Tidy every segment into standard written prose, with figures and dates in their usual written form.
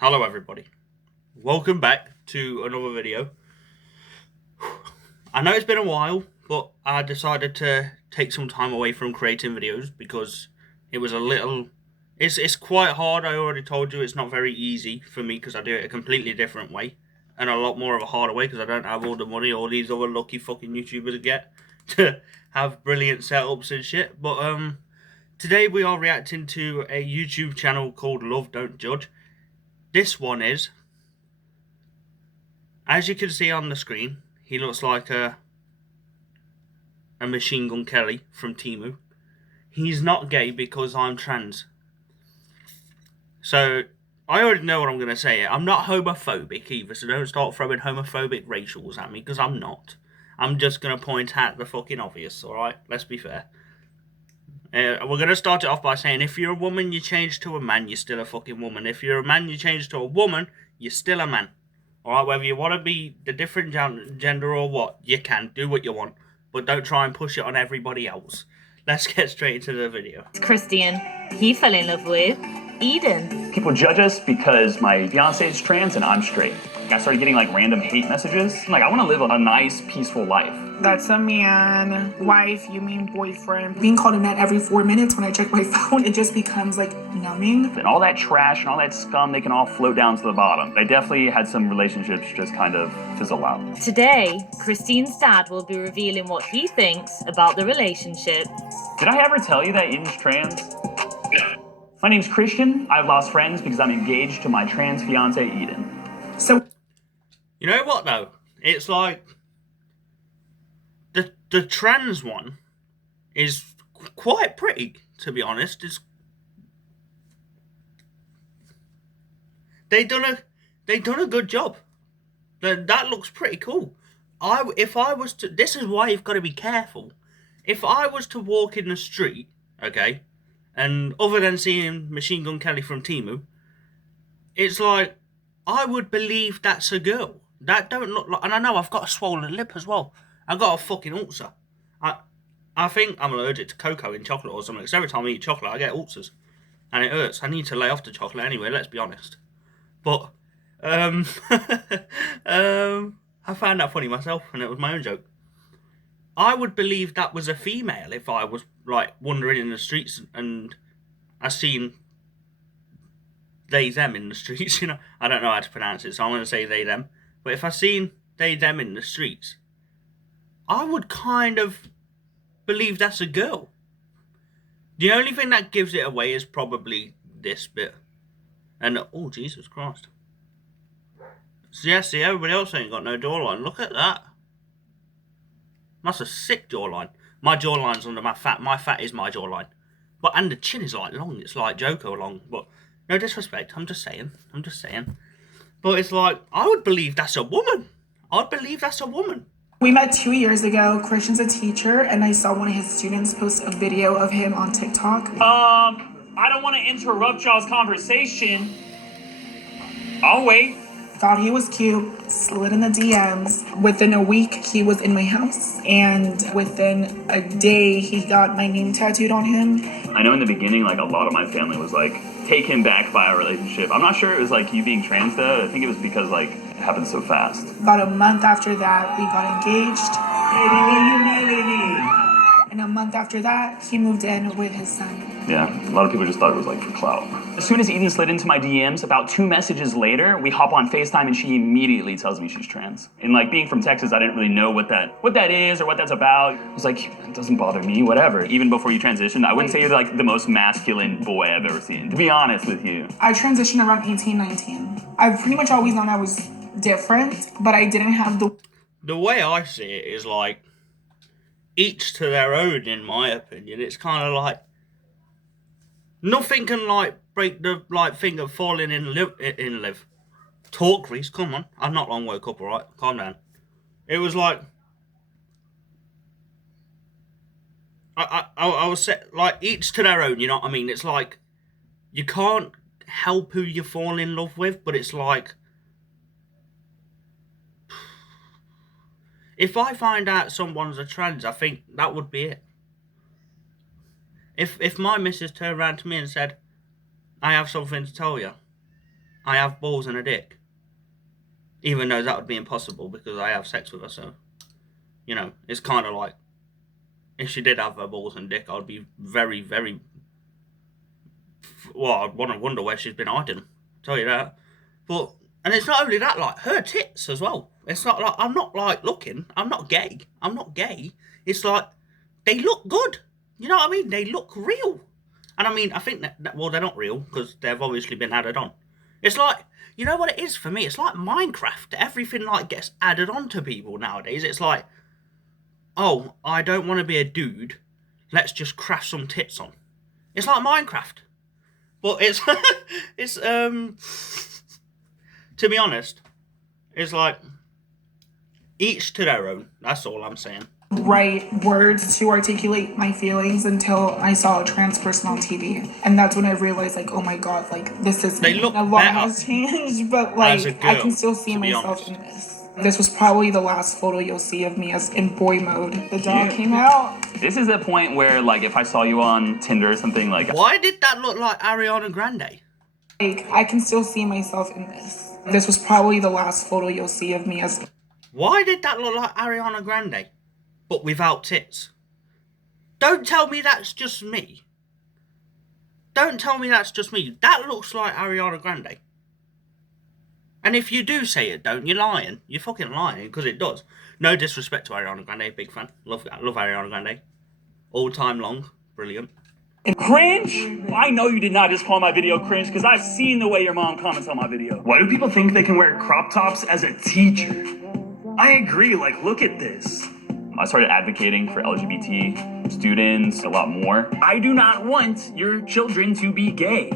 Hello everybody, welcome back to another video. I know it's been a while, but I decided to take some time away from creating videos because it was it's quite hard. I already told you it's not very easy for me because I do it a completely different way and a lot more of a harder way because I don't have all the money all these other lucky fucking YouTubers get to have brilliant setups and shit. But today we are reacting to a YouTube channel called Love Don't Judge. This one is, as you can see on the screen, he looks like a Machine Gun Kelly from Temu. He's not gay because I'm trans. So, I already know what I'm going to say. I'm not homophobic either, so don't start throwing homophobic racials at me, because I'm not. I'm just going to point at the fucking obvious, alright? Let's be fair. We're going to start it off by saying, if you're a woman, you change to a man, you're still a fucking woman. If you're a man, you change to a woman, you're still a man. Alright, whether you want to be the different gender or what, you can. Do what you want. But don't try and push it on everybody else. Let's get straight into the video. Christian, he fell in love with Eden. People judge us because my fiance is trans and I'm straight. I started getting like random hate messages. I'm like, I want to live a nice, peaceful life. That's a man. Wife, you mean boyfriend. Being called a net every 4 minutes when I check my phone, it just becomes like numbing. And all that trash and all that scum, they can all float down to the bottom. I definitely had some relationships just kind of fizzle out. Today, Christine's dad will be revealing what he thinks about the relationship. Did I ever tell you that Eden's trans? My name's Christian. I've lost friends because I'm engaged to my trans fiance, Eden. So, you know what though? It's like the trans one is quite pretty, to be honest. They done a good job. That looks pretty cool. If I was to, this is why you've got to be careful. If I was to walk in the street, okay, and other than seeing Machine Gun Kelly from Temu, it's like I would believe that's a girl. That don't look like, and I know I've got a swollen lip as well. I've got a fucking ulcer. I think I'm allergic to cocoa in chocolate or something, because every time I eat chocolate I get ulcers. And it hurts. I need to lay off the chocolate anyway, let's be honest. But, I found that funny myself, and it was my own joke. I would believe that was a female if I was, like, wandering in the streets and I seen they, them in the streets, you know. I don't know how to pronounce it, so I'm going to say they, them. But if I seen they, them in the streets, I would kind of believe that's a girl. The only thing that gives it away is probably this bit. And, oh, Jesus Christ. So, yeah, see, everybody else ain't got no jawline. Look at that. That's a sick jawline. My jawline's under my fat. My fat is my jawline. But, and the chin is, like, long. It's like Joko long. But, no disrespect. I'm just saying. But it's like, I would believe that's a woman. I'd believe that's a woman. we met 2 years ago. Christian's a teacher, and I saw one of his students post a video of him on TikTok. I don't want to interrupt y'all's conversation. I'll wait. Thought he was cute, slid in the DMs. Within a week, he was in my house, and within a day, he got my name tattooed on him. I know in the beginning, like, a lot of my family was like taken back by our relationship. I'm not sure it was like you being trans though. I think it was because like it happened so fast. About a month after that, we got engaged. And a month after that, he moved in with his son. Yeah, a lot of people just thought it was like for clout. As soon as Eden slid into my DMs, about 2 messages later, we hop on FaceTime and she immediately tells me she's trans. And like being from Texas, I didn't really know what that is or what that's about. I was like, it doesn't bother me, whatever. Even before you transitioned, I wouldn't say you're like the most masculine boy I've ever seen, to be honest with you. I transitioned around 18, 19. I've pretty much always known I was different, but I didn't have The way I see it is like, each to their own, in my opinion. It's kind of like, nothing can like break the like thing of falling in love. Talk, Reese, come on. I've not long woke up, alright? Calm down. It was like, I was set, like, each to their own, you know what I mean? It's like, you can't help who you fall in love with, but it's like, if I find out someone's a trans, I think that would be it. If my missus turned around to me and said, I have something to tell you, I have balls and a dick. Even though that would be impossible because I have sex with her, so, you know, it's kind of like, if she did have her balls and dick, I'd be very, very, well, I'd want to wonder where she's been hiding, tell you that. But, and it's not only that, like, her tits as well. It's not like, I'm not, like, looking, I'm not gay. It's like, they look good. You know what I mean? They look real. And I mean, I think that well, they're not real because they've obviously been added on. It's like, you know what it is for me? It's like Minecraft. Everything like gets added on to people nowadays. It's like, oh, I don't want to be a dude. Let's just craft some tits on. It's like Minecraft. But it's it's to be honest, it's like each to their own. That's all I'm saying. Right words to articulate my feelings until I saw a trans person on TV, and that's when I realized, like, oh my god, like, this is They look a lot better has changed, but like as a I girl, can still see to be myself honest. in this. This was probably the last photo you'll see of me as in boy mode. The dog came out. This is the point where, like, if I saw you on Tinder or something, like, Why did that look like Ariana Grande? Like, I can still see myself in this. This was probably the last photo you'll see of me as. Why did that look like Ariana Grande, but without tits? Don't tell me that's just me. Don't tell me that's just me. That looks like Ariana Grande. And if you do say it don't, you're lying. You're fucking lying, because it does. No disrespect to Ariana Grande, big fan. Love Ariana Grande. All time long. Brilliant. cringe? I know you did not just call my video cringe because I've seen the way your mom comments on my video. Why do people think they can wear crop tops as a teacher? I agree, like, look at this. I started advocating for LGBT students a lot more. I do not want your children to be gay.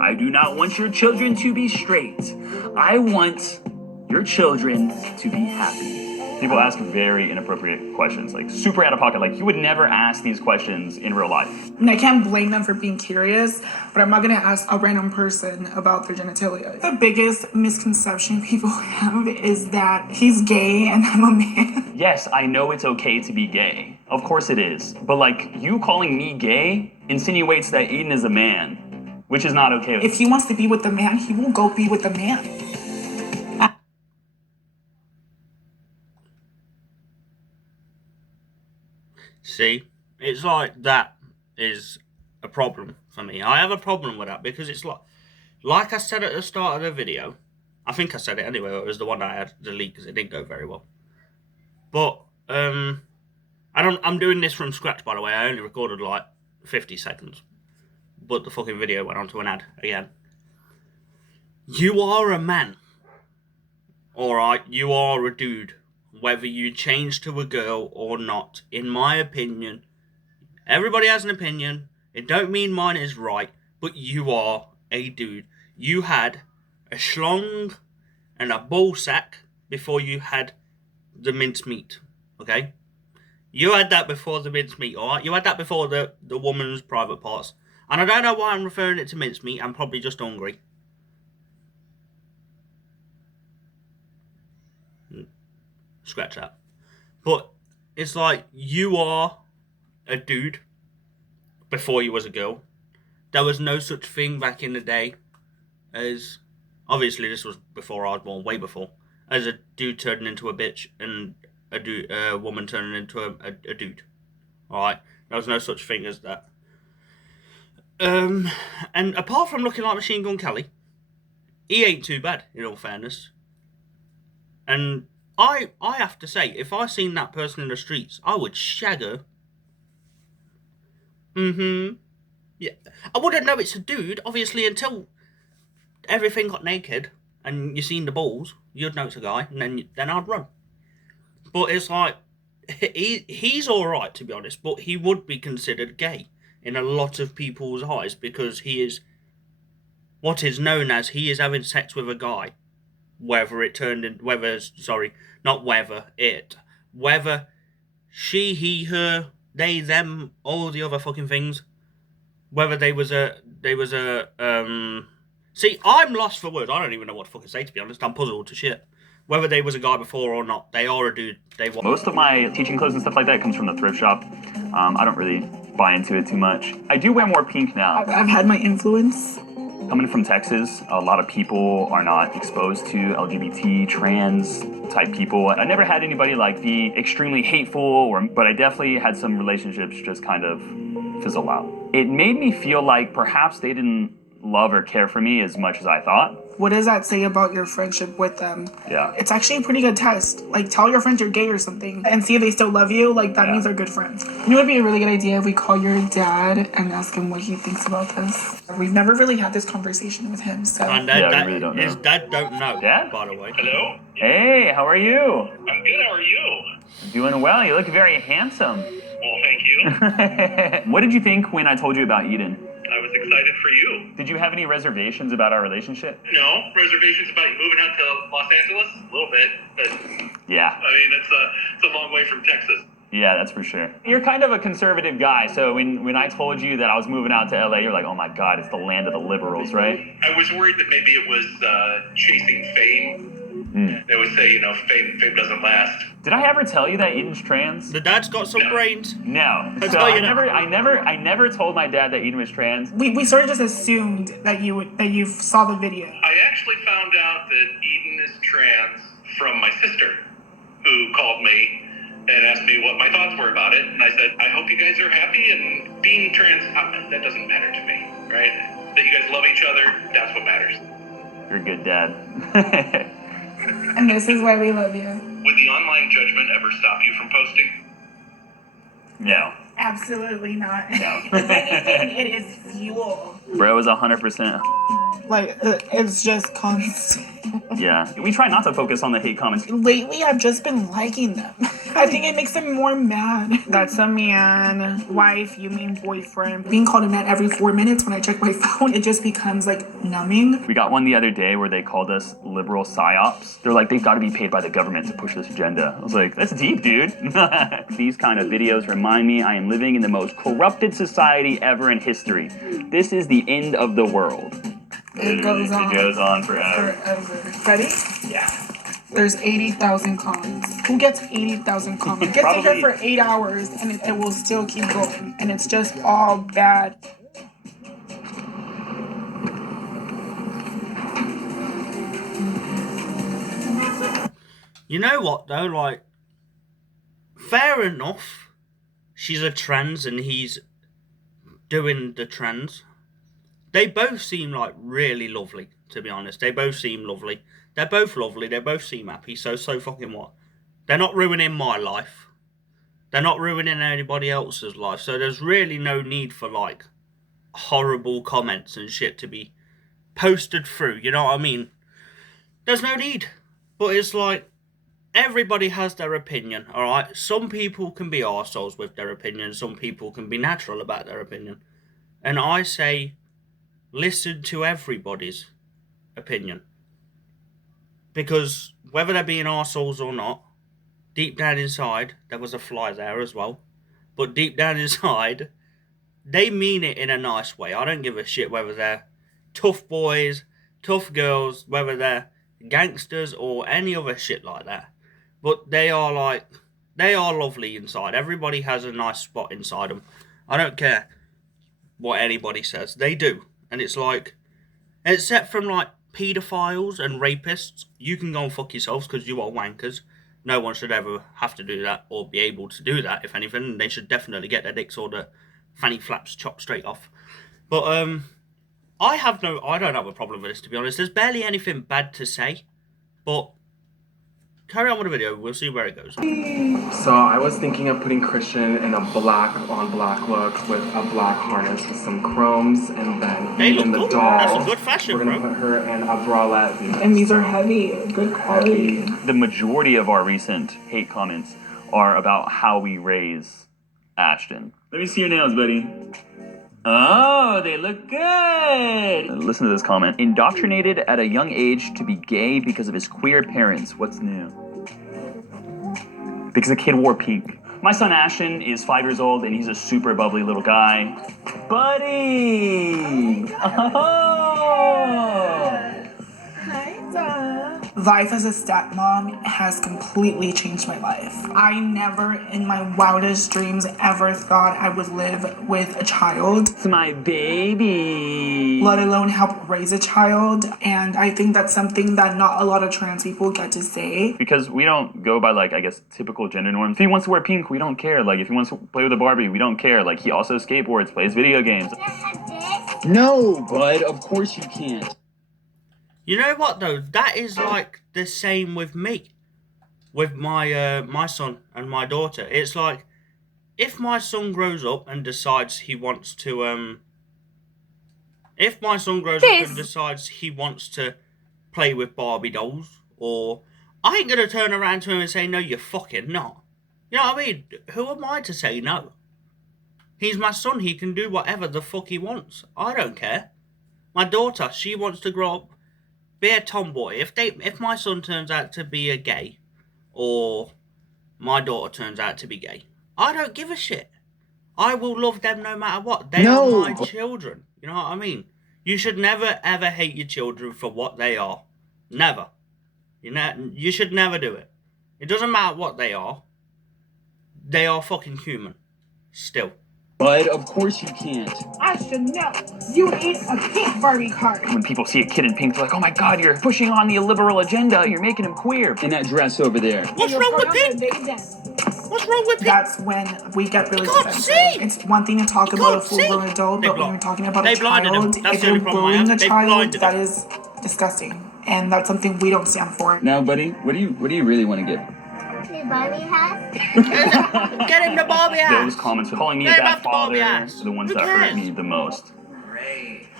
I do not want your children to be straight. I want your children to be happy. People ask very inappropriate questions, like super out of pocket. Like, you would never ask these questions in real life. And I can't blame them for being curious, but I'm not gonna ask a random person about their genitalia. The biggest misconception people have is that he's gay and I'm a man. Yes, I know it's okay to be gay. Of course it is. But, like, you calling me gay insinuates that Eden is a man, which is not okay. If he wants to be with the man, he will go be with the man. See? It's like that is a problem for me. I have a problem with that because it's like I said at the start of the video. I think I said it anyway. It was the one that I had to delete because it didn't go very well. But I'm doing this from scratch, by the way. I only recorded like 50 seconds, but the fucking video went on to an ad again. You are a man, alright? You are a dude. Whether you change to a girl or not, in my opinion, everybody has an opinion. It don't mean mine is right, but you are a dude. You had a schlong and a ball sack before you had the mincemeat, okay? You had that before the mincemeat, alright? You had that before the woman's private parts. And I don't know why I'm referring it to mincemeat. I'm probably just hungry. Scratch that. But it's like, you are a dude before you was a girl. There was no such thing back in the day as, obviously this was before I was born, way before, as a dude turning into a bitch and a woman turning into a dude. Alright? There was no such thing as that. And apart from looking like Machine Gun Kelly, he ain't too bad, in all fairness. And I have to say, if I seen that person in the streets, I would shag her. Yeah. I wouldn't know it's a dude, obviously, until everything got naked and you seen the balls. You'd know it's a guy, and then I'd run. But it's like, he's alright, to be honest, but he would be considered gay in a lot of people's eyes he is having sex with a guy. Whether she, he, her, they, them, all the other fucking things, whether see, I'm lost for words. I don't even know what to fucking say, to be honest. I'm puzzled to shit. Whether they was a guy before or not, they are a dude. Most of my teaching clothes and stuff like that comes from the thrift shop. I don't really buy into it too much. I do wear more pink now. I've had my influence. Coming from Texas, a lot of people are not exposed to LGBT, trans type people. I never had anybody like be extremely hateful, but I definitely had some relationships just kind of fizzle out. It made me feel like perhaps they didn't love or care for me as much as I thought. What does that say about your friendship with them? Yeah. It's actually a pretty good test. Like, tell your friends you're gay or something and see if they still love you. Like, that means they're good friends. You know, it would be a really good idea if we call your dad and ask him what he thinks about this. We've never really had this conversation with him, so. And we really don't know. His dad don't know, Dad? by the way. Hello? Hey, how are you? I'm good, how are you? Doing well. You look very handsome. Well, thank you. What did you think when I told you about Eden? I was excited for you. Did you have any reservations about our relationship? No, reservations about you moving out to Los Angeles? A little bit, but Yeah. I mean, it's a long way from Texas. Yeah, that's for sure. You're kind of a conservative guy, so when I told you that I was moving out to LA, you're like, oh my God, it's the land of the liberals, right? I was worried that maybe it was chasing fame. They would say, you know, fame doesn't last. Did I ever tell you that Eden's trans? The dad's got some brains. No. That's So how I you know. never told my dad that Eden was trans. We sort of just assumed that you saw the video. I actually found out that Eden is trans from my sister, who called me and asked me what my thoughts were about it. And I said, I hope you guys are happy, and being trans, that doesn't matter to me, right? That you guys love each other, that's what matters. You're a good dad. And this is why we love you. Would the online judgment ever stop you from posting? No. Absolutely not. No. If anything, it is fuel. Bro is 100%. Like, it's just constant. Yeah. We try not to focus on the hate comments. Lately, I've just been liking them. I think it makes them more mad. That's a man. Wife, you mean boyfriend. Being called a man every 4 minutes when I check my phone, it just becomes like numbing. We got one the other day where they called us liberal psyops. They're like, they've got to be paid by the government to push this agenda. I was like, that's deep, dude. These kind of videos remind me I am living in the most corrupted society ever in history. This is the end of the world. It goes on. It goes on forever. Ready? Yeah. There's 80,000 comments. Who gets 80,000 comments? Gets in here for 8 hours and it will still keep going. And it's just all bad. You know what though, like, fair enough, she's a trans and he's doing the trans. They both seem like really lovely, to be honest. They both seem lovely. They're both lovely, they both seem happy, so fucking what? They're not ruining my life. They're not ruining anybody else's life, so there's really no need for, like, horrible comments and shit to be posted through, you know what I mean? There's no need. But it's like, everybody has their opinion, alright? Some people can be arseholes with their opinion, some people can be natural about their opinion. And I say, listen to everybody's opinion. Because whether they're being arseholes or not, deep down inside, there was a fly there as well, but deep down inside, they mean it in a nice way. I don't give a shit whether they're tough boys, tough girls, whether they're gangsters or any other shit like that. But they are lovely inside. Everybody has a nice spot inside them. I don't care what anybody says. They do. And it's like, except from like paedophiles and rapists, you can go and fuck yourselves because you are wankers. No one should ever have to do that or be able to do that. If anything, they should definitely get their dicks or the fanny flaps chopped straight off. But I don't have a problem with this, to be honest. There's barely anything bad to say. But carry on with the video. We'll see where it goes. So I was thinking of putting Christian in a black on black look with a black harness with some chromes, and then They look in the good. doll. That's a good fashion, We're gonna bro. put her in a bralette. And these are heavy. Good quality. The majority of our recent hate comments are about how we raise Ashton. Let me see your nails, buddy. Oh, they look good. Listen to this comment. Indoctrinated at a young age to be gay because of his queer parents. What's new? Because the kid wore pink. My son Ashton is 5 years old and he's a super bubbly little guy. Buddy! Oh! Hi, Dad. Life as a stepmom has completely changed my life. I never in my wildest dreams ever thought I would live with a child. It's my baby. Let alone help raise a child. And I think that's something that not a lot of trans people get to say. Because we don't go by, like, I guess, typical gender norms. If he wants to wear pink, we don't care. Like, if he wants to play with a Barbie, we don't care. Like, he also skateboards, plays video games. No, bud, of course you can't. You know what though? That is like the same with me, with my my son and my daughter. It's like if my son grows up and decides he wants to if my son grows up and decides he wants to play with Barbie dolls, or I ain't gonna turn around to him and say no, you're fucking not. You know what I mean? Who am I to say no? He's my son. He can do whatever the fuck he wants. I don't care. My daughter, she wants to grow up. Be a tomboy. If my son turns out to be a gay, or my daughter turns out to be gay, I don't give a shit. I will love them no matter what. They are my children. You know what I mean? You should never ever hate your children for what they are. Never. You should never do it. It doesn't matter what they are. They are fucking human. Still. Bud, of course you can't. I should know. You need a pink Barbie card. When people see a kid in pink, they're like, oh my god, you're pushing on the liberal agenda. You're making him queer. In that dress over there. What's wrong with pink? What's wrong with pink? That's when we get really can't defensive. see. It's one thing to talk about a can't see. full-grown adult, They but when blind. you're talking about They a blinded him. child, That's if the you're only problem I bullying have. a They child, blinded that him. is disgusting. And that's something we don't stand for. Now, buddy, what do you really want to get? The Barbie house? Get him the Barbie ass. Those comments calling me a Get him bad off the Barbie father ass. are the ones Who that hurt cares? me the most.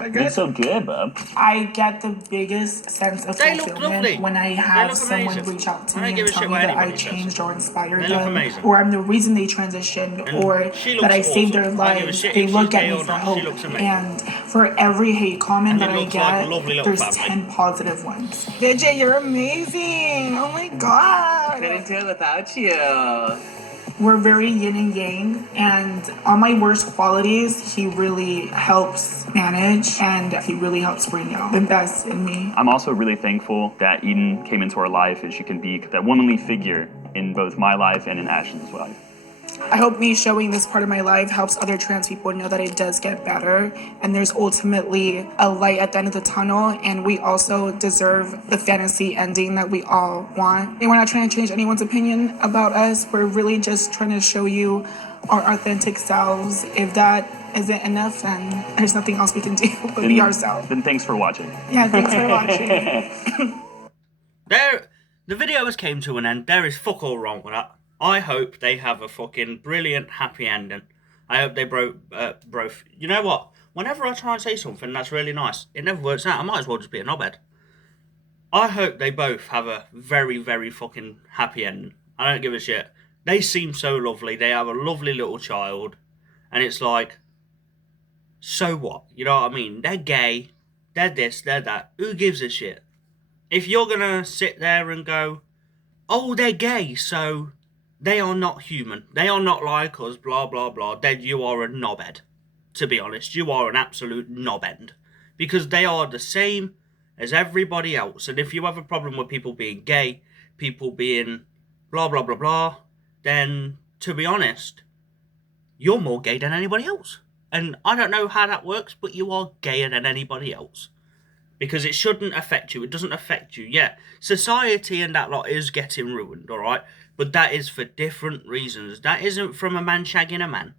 Like, It's so good, bub. I get the biggest sense of They look fulfillment lovely. when I They have look someone amazing. reach out to I don't me give and a tell shit me what that I anybody says. changed or inspired They look them, amazing. or I'm the reason they transitioned, And or she looks that I saved awesome. their I don't give a lives. shit They if look she's at gay me or for not. She hope. looks amazing. And for every hate comment And that it I looks like a get, lovely little there's family. 10 positive ones. Vijay, you're amazing. Oh my god. Couldn't do it without you. We're very yin and yang, and on my worst qualities, he really helps manage, and he really helps bring out the best in me. I'm also really thankful that Eden came into our life and she can be that womanly figure in both my life and in Ashton's life. I hope me showing this part of my life helps other trans people know that it does get better, and there's ultimately a light at the end of the tunnel, and we also deserve the fantasy ending that we all want. And we're not trying to change anyone's opinion about us. We're really just trying to show you our authentic selves. If that isn't enough, then there's nothing else we can do but be ourselves. Then thanks for watching. Yeah, thanks for watching. The video has came to an end. There is fuck all wrong with that. I hope they have a fucking brilliant, happy ending. I hope they broke. You know what? Whenever I try and say something that's really nice, it never works out. I might as well just be a knobhead. I hope they both have a very, very fucking happy ending. I don't give a shit. They seem so lovely. They have a lovely little child. And it's like, so what? You know what I mean? They're gay. They're this, they're that. Who gives a shit? If you're gonna sit there and go, oh, they're gay, so they are not human. They are not like us, blah, blah, blah. Then you are a knobhead. To be honest, you are an absolute knobhead. Because they are the same as everybody else. And if you have a problem with people being gay, people being blah, blah, blah, blah, then, to be honest, you're more gay than anybody else. And I don't know how that works, but you are gayer than anybody else. Because it shouldn't affect you. It doesn't affect you. Yeah, society and that lot is getting ruined, alright? But that is for different reasons. That isn't from a man shagging a man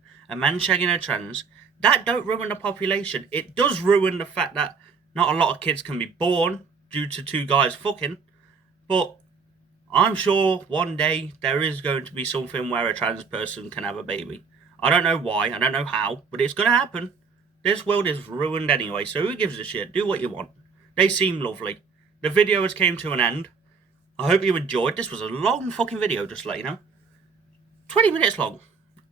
shagging a trans. That don't ruin the population. It does ruin the fact that not a lot of kids can be born due to two guys fucking. But I'm sure one day there is going to be something where a trans person can have a baby. I don't know why, I don't know how, but it's going to happen. This world is ruined anyway, so who gives a shit? Do what you want. They seem lovely. The video has came to an end. I hope you enjoyed. This was a long fucking video, just to let you know. 20 minutes long.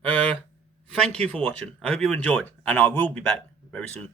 Thank you for watching. I hope you enjoyed, and I will be back very soon.